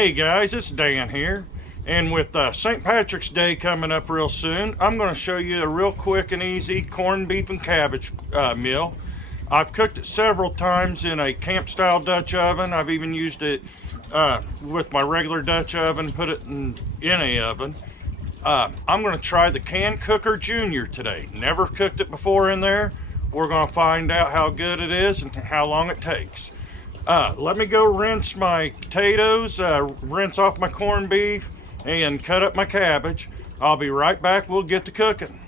Hey guys, it's Dan here, and with St. Patrick's Day coming up real soon, I'm going to show you a real quick and easy corned beef and cabbage meal. I've cooked it several times in a camp-style Dutch oven. I've even used it with my regular Dutch oven, put it in a oven. I'm going to try the CanCooker Jr today. Never cooked it before in there. We're going to find out how good it is and how long it takes. Let me go rinse my potatoes, rinse off my corned beef, and cut up my cabbage. I'll be right back. We'll get to cooking.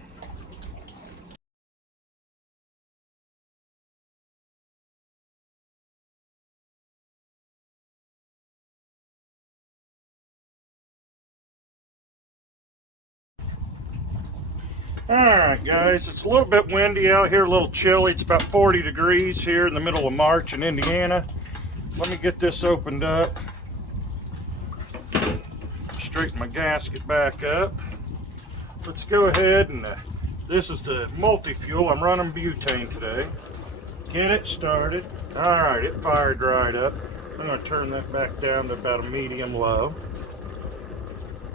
Alright guys, it's a little bit windy out here, a little chilly. It's about 40 degrees here in the middle of March in Indiana. Let me get this opened up. Straighten my gasket back up. Let's go ahead and this is the multi-fuel. I'm running butane today. Get it started. Alright, it fired right up. I'm going to turn that back down to about a medium low.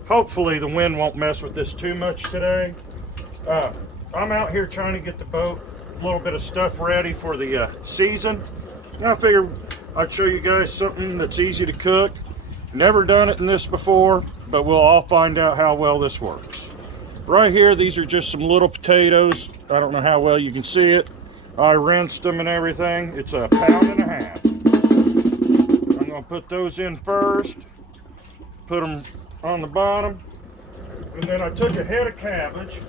Hopefully the wind won't mess with this too much today. I'm out here trying to get the boat, a little bit of stuff ready for the season. Now I figured I'd show you guys something that's easy to cook. Never done it in this before, but we'll all find out how well this works. Right here, these are just some little potatoes. I don't know how well you can see it. I rinsed them and everything. It's 1.5 pounds. I'm going to put those in first, put them on the bottom, and then I took a head of cabbage.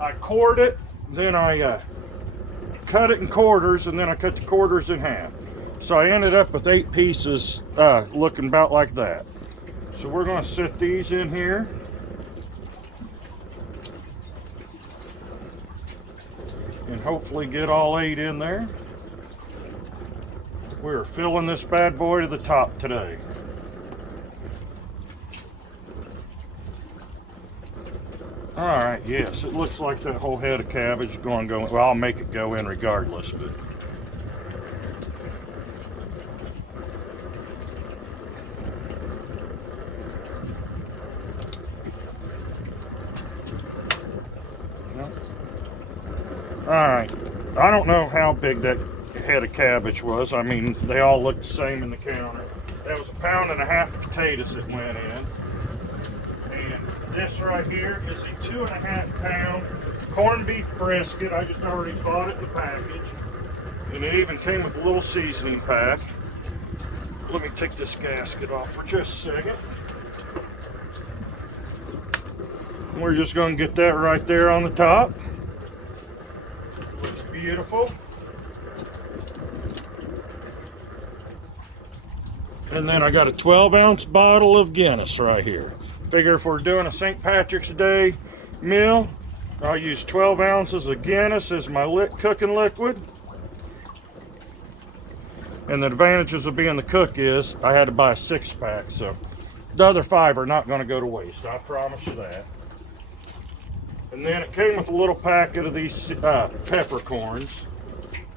I cored it, then I cut it in quarters, and then I cut the quarters in half. So I ended up with 8 pieces looking about like that. So we're going to set these in here. And hopefully get all 8 in there. We're filling this bad boy to the top today. Alright, yes, it looks like that whole head of cabbage is going to go in. Well, I'll make it go in regardless, but alright, I don't know how big that head of cabbage was. I mean, they all look the same in the counter. That was 1.5 pounds of potatoes that went in. This right here is a 2.5 pound corned beef brisket. I just already bought it in the package. And it even came with a little seasoning pack. Let me take this gasket off for just a second. We're just going to get that right there on the top. Looks beautiful. And then I got a 12-ounce bottle of Guinness right here. Figure if we're doing a St. Patrick's Day meal, I'll use 12 ounces of Guinness as my cooking liquid. And the advantages of being the cook is I had to buy a 6-pack, so the other 5 are not going to go to waste. I promise you that. And then it came with a little packet of these peppercorns.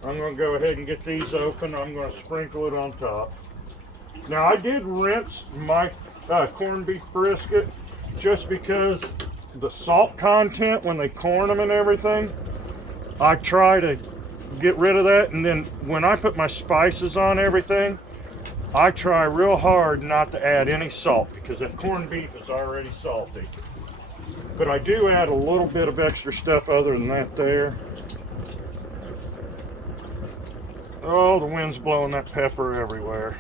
I'm going to go ahead and get these open. I'm going to sprinkle it on top. Now I did rinse my corned beef brisket just because the salt content when they corn them and everything, I try to get rid of that. And then when I put my spices on everything, I try real hard not to add any salt because that corned beef is already salty. But I do add a little bit of extra stuff other than that there. Oh, the wind's blowing that pepper everywhere.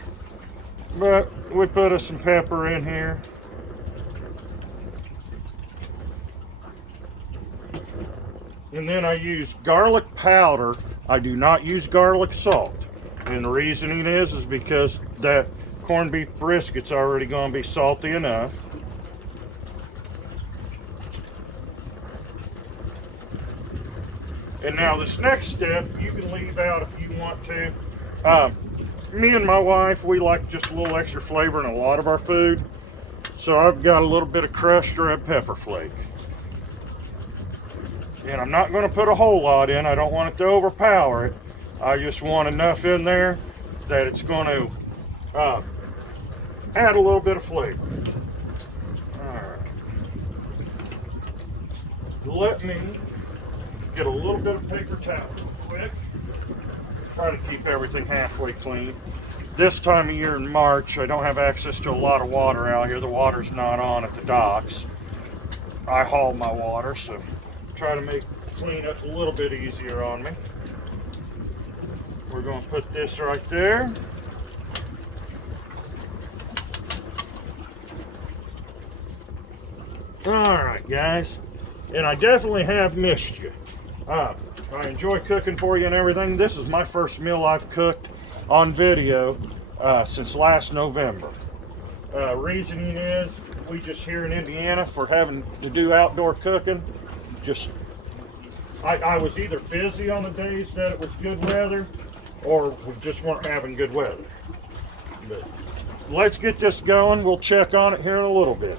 But we put us some pepper in here. And then I use garlic powder. I do not use garlic salt. And the reasoning is because that corned beef brisket's already going to be salty enough. And now this next step, you can leave out if you want to. Me and my wife, we like just a little extra flavor in a lot of our food. So I've got a little bit of crushed red pepper flake. And I'm not going to put a whole lot in. I don't want it to overpower it. I just want enough in there that it's going to add a little bit of flavor. All right. Let me get a little bit of paper towel real quick. Try to keep everything halfway clean. This time of year in March, I don't have access to a lot of water out here. The water's not on at the docks. I haul my water, so try to make cleanup a little bit easier on me. We're going to put this right there. Alright guys, and I definitely have missed you. I enjoy cooking for you and everything. This is my first meal I've cooked on video since last November. Reasoning is, we just here in Indiana, for having to do outdoor cooking, I was either busy on the days that it was good weather, or we just weren't having good weather. But let's get this going. We'll check on it here in a little bit.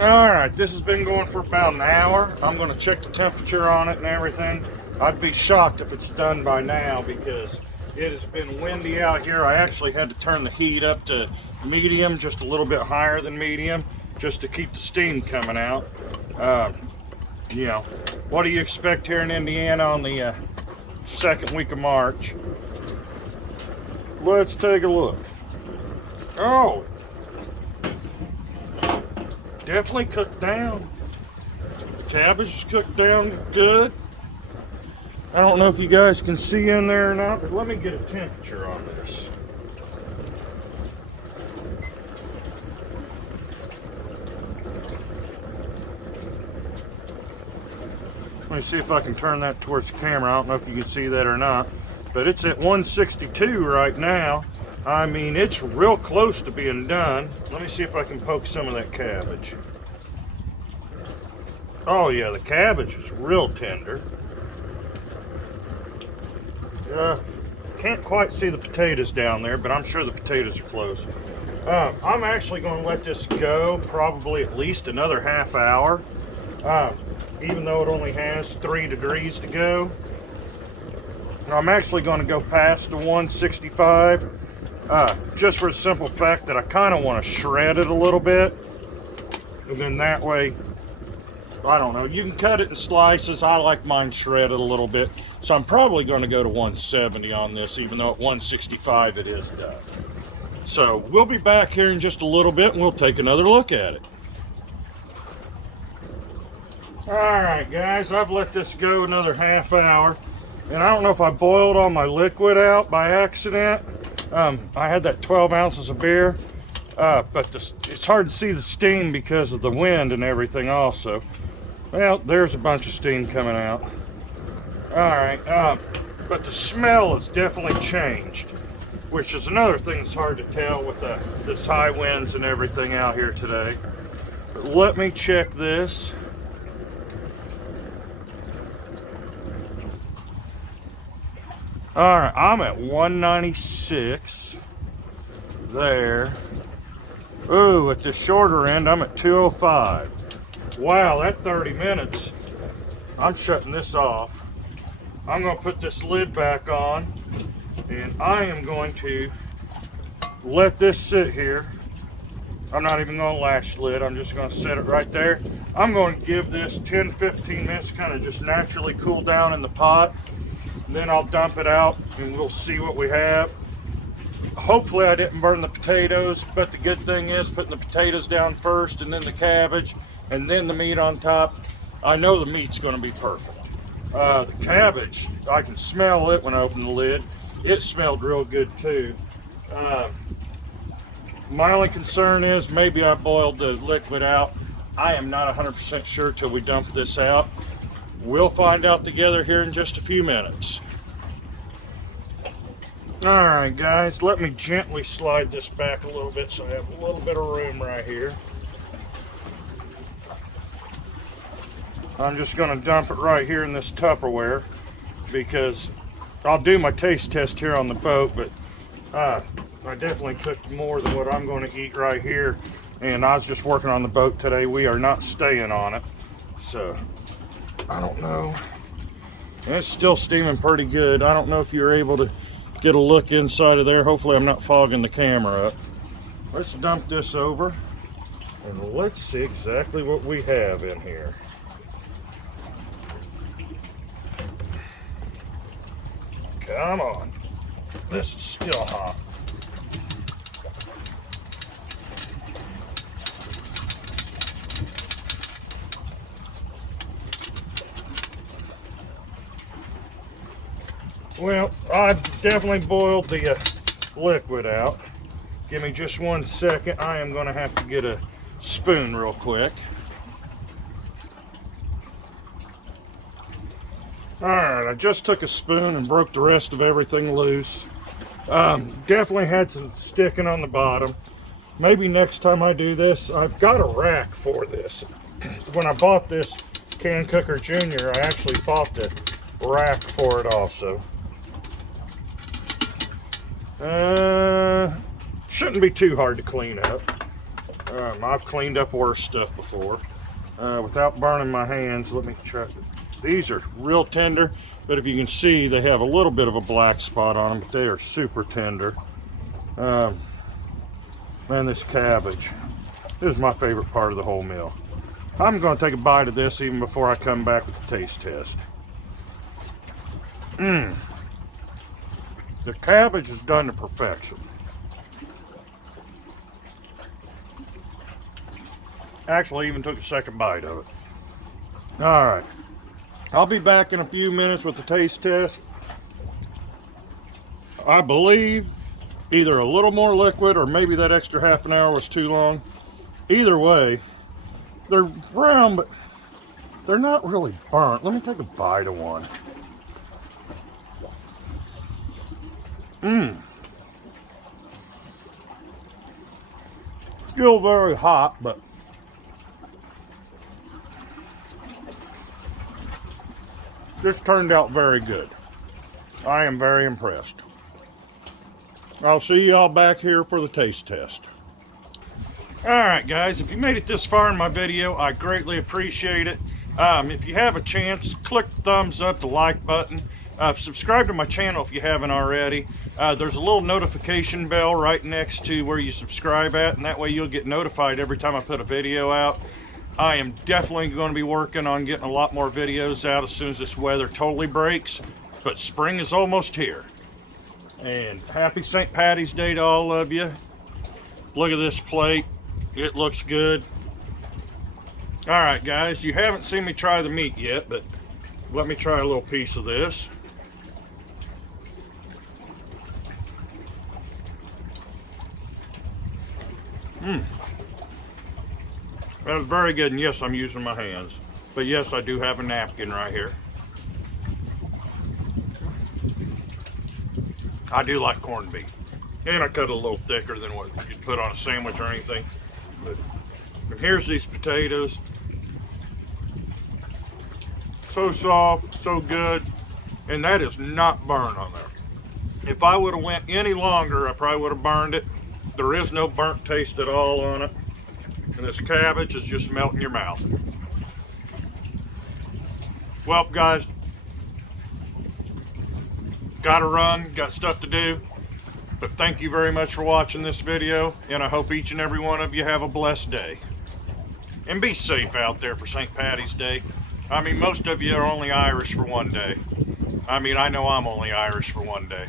Alright, this has been going for about an hour. I'm going to check the temperature on it and everything. I'd be shocked if it's done by now because it has been windy out here. I actually had to turn the heat up to medium, just a little bit higher than medium, just to keep the steam coming out. You know, what do you expect here in Indiana on the second week of March? Let's take a look. Oh, definitely cooked down. Cabbage is cooked down good. I don't know if you guys can see in there or not, but let me get a temperature on this. Let me see if I can turn that towards the camera. I don't know if you can see that or not, but it's at 162 right now. I mean, it's real close to being done. Let me see if I can poke some of that cabbage. Oh yeah, the cabbage is real tender. Can't quite see the potatoes down there, but I'm sure the potatoes are close. I'm actually going to let this go probably at least another half hour, even though it only has 3 degrees to go. I'm actually going to go past the 165, just for the simple fact that I kind of want to shred it a little bit, and then that way, I don't know, you can cut it in slices. I like mine shredded a little bit, so I'm probably going to go to 170 on this, even though at 165 it is done. So we'll be back here in just a little bit and we'll take another look at it. Alright guys, I've let this go another half hour, and I don't know if I boiled all my liquid out by accident. I had that 12 ounces of beer, but it's hard to see the steam because of the wind and everything also. Well, there's a bunch of steam coming out. Alright, but the smell has definitely changed, which is another thing that's hard to tell with this high winds and everything out here today. But let me check this. Alright, I'm at 196 there. Ooh, at the shorter end, I'm at 205. Wow, that 30 minutes. I'm shutting this off. I'm going to put this lid back on, and I am going to let this sit here. I'm not even going to latch lid. I'm just going to set it right there. I'm going to give this 10-15 minutes kind of just naturally cool down in the pot. Then I'll dump it out and we'll see what we have. Hopefully I didn't burn the potatoes, but the good thing is putting the potatoes down first and then the cabbage and then the meat on top. I know the meat's going to be perfect. The cabbage, I can smell it when I open the lid. It smelled real good too. My only concern is maybe I boiled the liquid out. I am not 100% sure till we dump this out. We'll find out together here in just a few minutes. Alright guys, let me gently slide this back a little bit so I have a little bit of room right here. I'm just going to dump it right here in this Tupperware because I'll do my taste test here on the boat, but I definitely cooked more than what I'm going to eat right here, and I was just working on the boat today. We are not staying on it, so I don't know. And it's still steaming pretty good. I don't know if you're able to get a look inside of there. Hopefully I'm not fogging the camera up. Let's dump this over and let's see exactly what we have in here. Come on. This is still hot. Well, I've definitely boiled the liquid out. Give me just 1 second. I am going to have to get a spoon real quick. Alright, I just took a spoon and broke the rest of everything loose. Definitely had some sticking on the bottom. Maybe next time I do this, I've got a rack for this. When I bought this CanCooker Jr, I actually bought the rack for it also. Shouldn't be too hard to clean up. I've cleaned up worse stuff before. Without burning my hands, let me try. These are real tender, but if you can see, they have a little bit of a black spot on them, but they are super tender. Man, this cabbage, this is my favorite part of the whole meal. I'm going to take a bite of this even before I come back with the taste test. The cabbage is done to perfection. Actually, even took a second bite of it. All right, I'll be back in a few minutes with the taste test. I believe either a little more liquid or maybe that extra half an hour was too long. Either way, they're brown, but they're not really burnt. Let me take a bite of one. Still very hot, but this turned out very good. I am very impressed. I'll see y'all back here for the taste test. Alright guys, if you made it this far in my video, I greatly appreciate it. If you have a chance, click the thumbs up, the like button. Subscribe to my channel if you haven't already. There's a little notification bell right next to where you subscribe at, and that way you'll get notified every time I put a video out. I am definitely going to be working on getting a lot more videos out as soon as this weather totally breaks, but spring is almost here. And happy St. Patty's Day to all of you. Look at this plate. It looks good. Alright guys, you haven't seen me try the meat yet, but let me try a little piece of this. That was very good, and yes, I'm using my hands. But yes, I do have a napkin right here. I do like corned beef. And I cut it a little thicker than what you'd put on a sandwich or anything. But here's these potatoes. So soft, so good. And that is not burned on there. If I would have went any longer, I probably would have burned it. There is no burnt taste at all on it. And this cabbage is just melting your mouth. Well, guys, gotta run, got stuff to do. But thank you very much for watching this video, and I hope each and every one of you have a blessed day. And be safe out there for St. Patty's Day. I mean, most of you are only Irish for one day. I mean, I know I'm only Irish for one day.